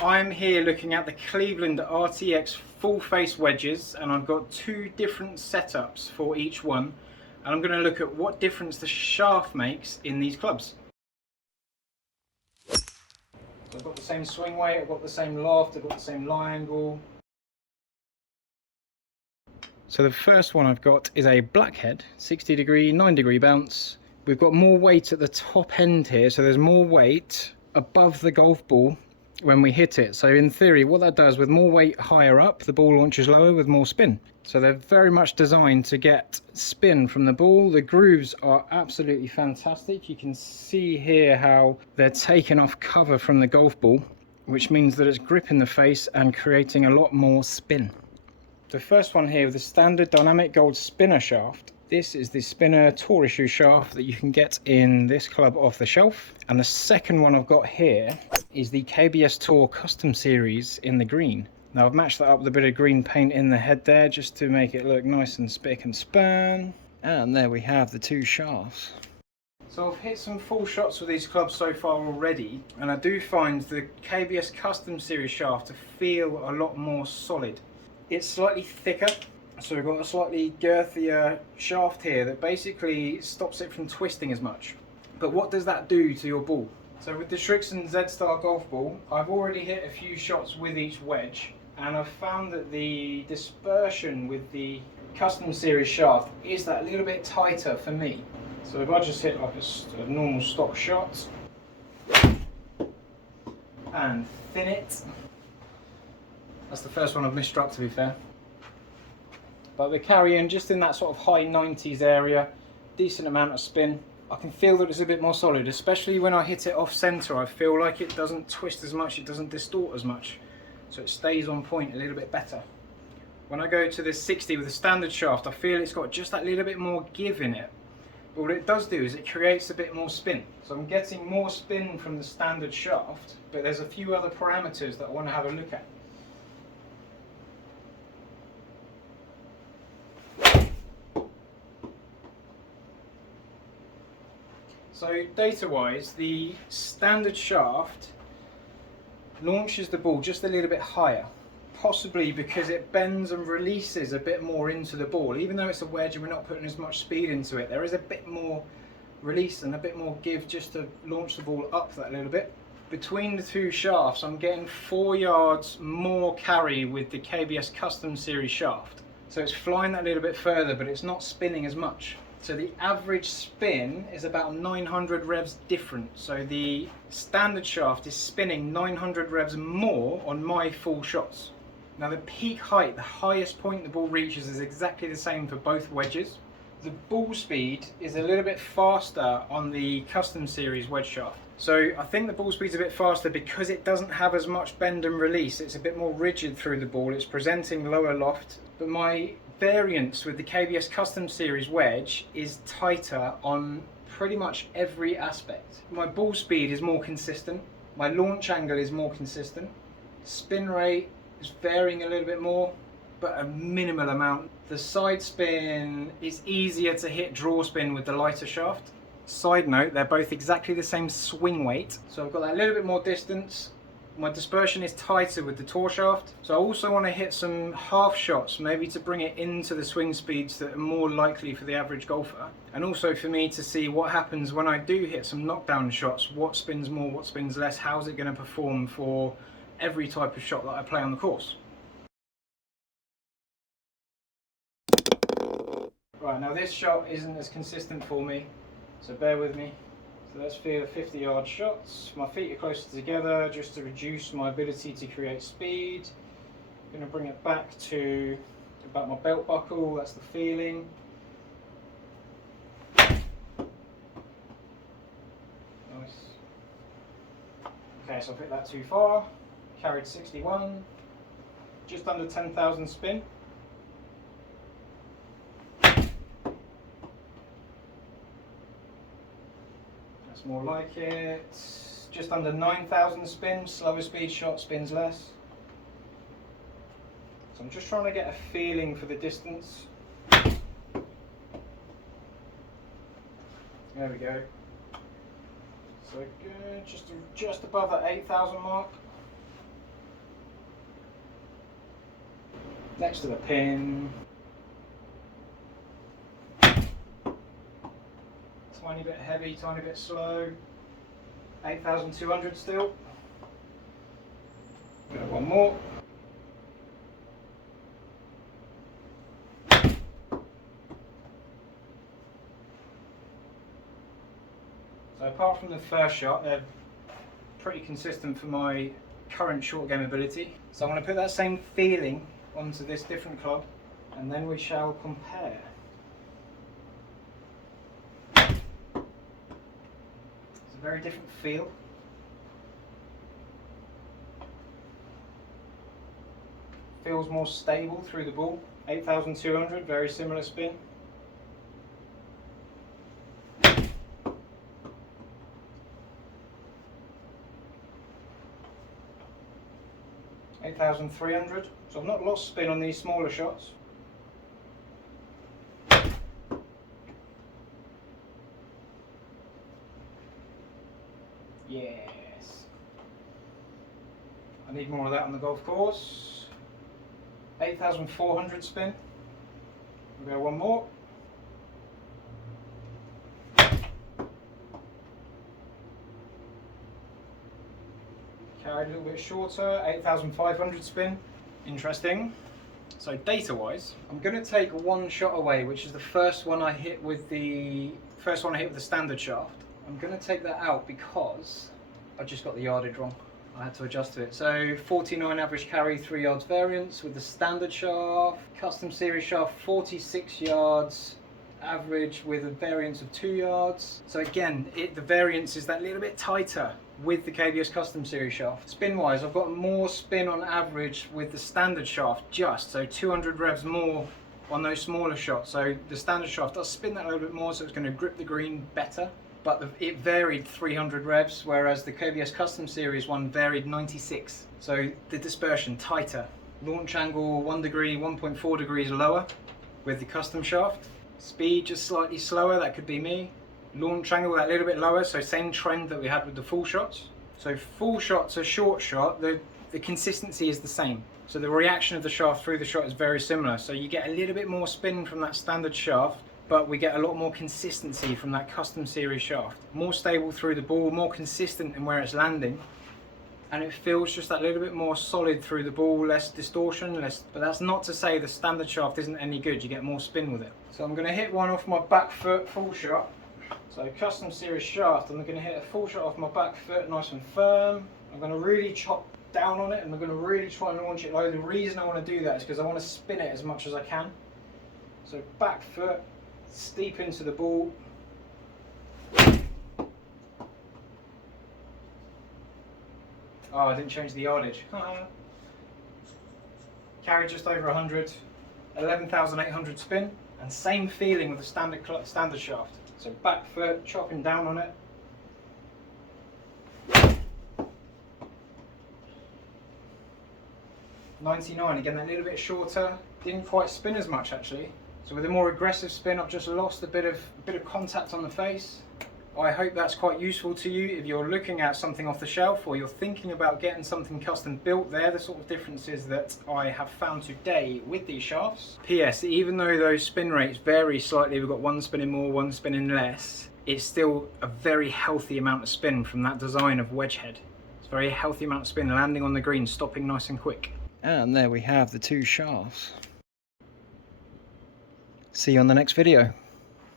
I'm here looking at the Cleveland RTX full face wedges, and I've got two different setups for each one, and I'm going to look at what difference the shaft makes in these clubs. So I've got the same swing weight, I've got the same loft, I've got the same lie angle. So the first one I've got is a blackhead, 60 degree, 9 degree bounce. We've got more weight at the top end here, so there's more weight above the golf ball when we hit it. So in theory, what that does, with more weight higher up, the ball launches lower with more spin. So they're very much designed to get spin from the ball. The grooves are absolutely fantastic. You can see here how they're taking off cover from the golf ball, which means that it's gripping the face and creating a lot more spin. The first one here with the standard dynamic gold spinner shaft. This is the spinner tour issue shaft that you can get in this club off the shelf. And the second one I've got here is the KBS Tour Custom Series in the green. Now I've matched that up with a bit of green paint in the head there just to make it look nice and spick and span. And there we have the two shafts. So I've hit some full shots with these clubs so far already, and I do find the KBS Custom Series shaft to feel a lot more solid. It's slightly thicker, so we've got a slightly girthier shaft here that basically stops it from twisting as much. But what does that do to your ball? So with the Srixon Z-Star golf ball, I've already hit a few shots with each wedge, and I've found that the dispersion with the Custom Series shaft is that little bit tighter for me. So if I just hit like a normal stock shot and thin it, that's the first one I've misstruck, to be fair. But we're carrying just in that sort of high 90s area, decent amount of spin. I can feel that it's a bit more solid, especially when I hit it off center. I feel like it doesn't twist as much, it doesn't distort as much. So it stays on point a little bit better. When I go to this 60 with a standard shaft, I feel it's got just that little bit more give in it. But what it does do is it creates a bit more spin. So I'm getting more spin from the standard shaft, but there's a few other parameters that I want to have a look at. So data-wise, the standard shaft launches the ball just a little bit higher, possibly because it bends and releases a bit more into the ball. Even though it's a wedge and we're not putting as much speed into it, there is a bit more release and a bit more give just to launch the ball up that little bit. Between the two shafts, I'm getting 4 yards more carry with the KBS Custom Series shaft. So it's flying that little bit further, but it's not spinning as much. So the average spin is about 900 revs different. So the standard shaft is spinning 900 revs more on my full shots. Now the peak height, the highest point the ball reaches, is exactly the same for both wedges. The ball speed is a little bit faster on the Custom Series wedge shaft. So I think the ball speed's a bit faster because it doesn't have as much bend and release. It's a bit more rigid through the ball. It's presenting lower loft. But my variance with the KBS Custom Series wedge is tighter on pretty much every aspect. My ball speed is more consistent. My launch angle is more consistent. Spin rate is varying a little bit more, but a minimal amount. The side spin is easier to hit draw spin with the lighter shaft. Side note, they're both exactly the same swing weight, so I've got that little bit more distance. My dispersion is tighter with the tour shaft, so I also want to hit some half shots, maybe to bring it into the swing speeds that are more likely for the average golfer, and also for me to see what happens when I do hit some knockdown shots. What spins more, what spins less, how's it going to perform for every type of shot that I play on the course. Right, now this shot isn't as consistent for me, so bear with me. So let's feel 50-yard shots. My feet are closer together just to reduce my ability to create speed. I'm going to bring it back to about my belt buckle, that's the feeling. Nice. Okay, so I've hit that too far. Carried 61, just under 10,000 spin. That's more like it. Just under 9,000 spins, slower speed shot spins less. So I'm just trying to get a feeling for the distance. There we go. So good, just above that 8,000 mark. next to the pin. Tiny bit heavy, tiny bit slow. 8,200 still. Go one more. So apart from the first shot, they're pretty consistent for my current short game ability. So I'm going to put that same feeling onto this different club, and then we shall compare. It's a very different feel. Feels more stable through the ball. 8,200, very similar spin. $8,300. So I've not lost spin on these smaller shots. Yes. I need more of that on the golf course. 8,400 spin. We'll go one more. Carried a little bit shorter, 8,500 spin. Interesting. So data wise, I'm going to take one shot away, which is the first one I hit with the standard shaft. I'm going to take that out because I just got the yardage wrong. I had to adjust to it. So 49 average carry, 3 yards variance with the standard shaft. Custom Series Shaft, 46 yards average with a variance of 2 yards. So again, the variance is that little bit tighter with the KBS Custom Series Shaft. Spin wise, I've got more spin on average with the standard shaft, so 200 revs more on those smaller shots. So the standard shaft does spin that a little bit more, so it's going to grip the green better. But it varied 300 revs, whereas the KBS Custom Series one varied 96. So the dispersion tighter. Launch angle 1 degree, 1.4 degrees lower with the custom shaft. Speed just slightly slower, that could be me. Launch angle that little bit lower, so same trend that we had with the full shots. So full shot to short shot, the consistency is the same. So the reaction of the shaft through the shot is very similar. So you get a little bit more spin from that standard shaft, but we get a lot more consistency from that custom series shaft. More stable through the ball, more consistent in where it's landing. And it feels just that little bit more solid through the ball, less distortion, but that's not to say the standard shaft isn't any good, you get more spin with it. So I'm gonna hit one off my back foot full shot. So custom series shaft, I'm gonna hit a full shot off my back foot, nice and firm. I'm gonna really chop down on it and I'm gonna really try and launch it low. The reason I wanna do that is because I wanna spin it as much as I can. So back foot, steep into the ball. Oh, I didn't change the yardage. Carried just over 100, 11,800 spin, and same feeling with the standard shaft. So back foot, chopping down on it. $99, again a little bit shorter, didn't quite spin as much actually. So with a more aggressive spin, I've just lost a bit of contact on the face. I hope that's quite useful to you if you're looking at something off the shelf or you're thinking about getting something custom built. They're the sort of differences that I have found today with these shafts. PS, even though those spin rates vary slightly, we've got one spinning more, one spinning less, it's still a very healthy amount of spin from that design of wedge head. It's a very healthy amount of spin, landing on the green, stopping nice and quick. And there we have the two shafts. See you on the next video.